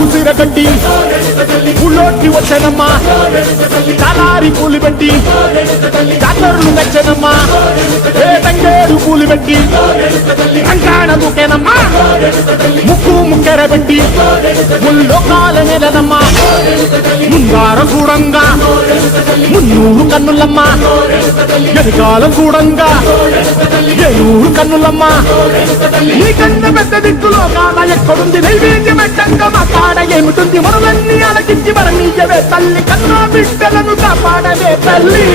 కుసిరగడ్డి పుల్లోకి వచ్చనమ్మా చాలారి పూలు పెట్టి జాతరలు నచ్చనమ్మా ఏ తంగేరు పూలు పెట్టి కంకాణ దూకేనమ్మా ముక్కు ముక్కెర పెట్టి ముల్లోకాల నెలనమ్మా ముందార చూడంగా మున్నూరు కన్నులమ్మా ఎదుకాల చూడంగా ఏనూరు కన్నులమ్మా నీ కన్న పెద్ద దిక్కులో కాల ఎక్కడుంది నైవేద్యమెట్టంగా మా కాడ ఏమిటుంది మనలన్నీ అలకించి మరణీయవే తల్లి కన్నా బిడ్డలను కాపాడవే తల్లి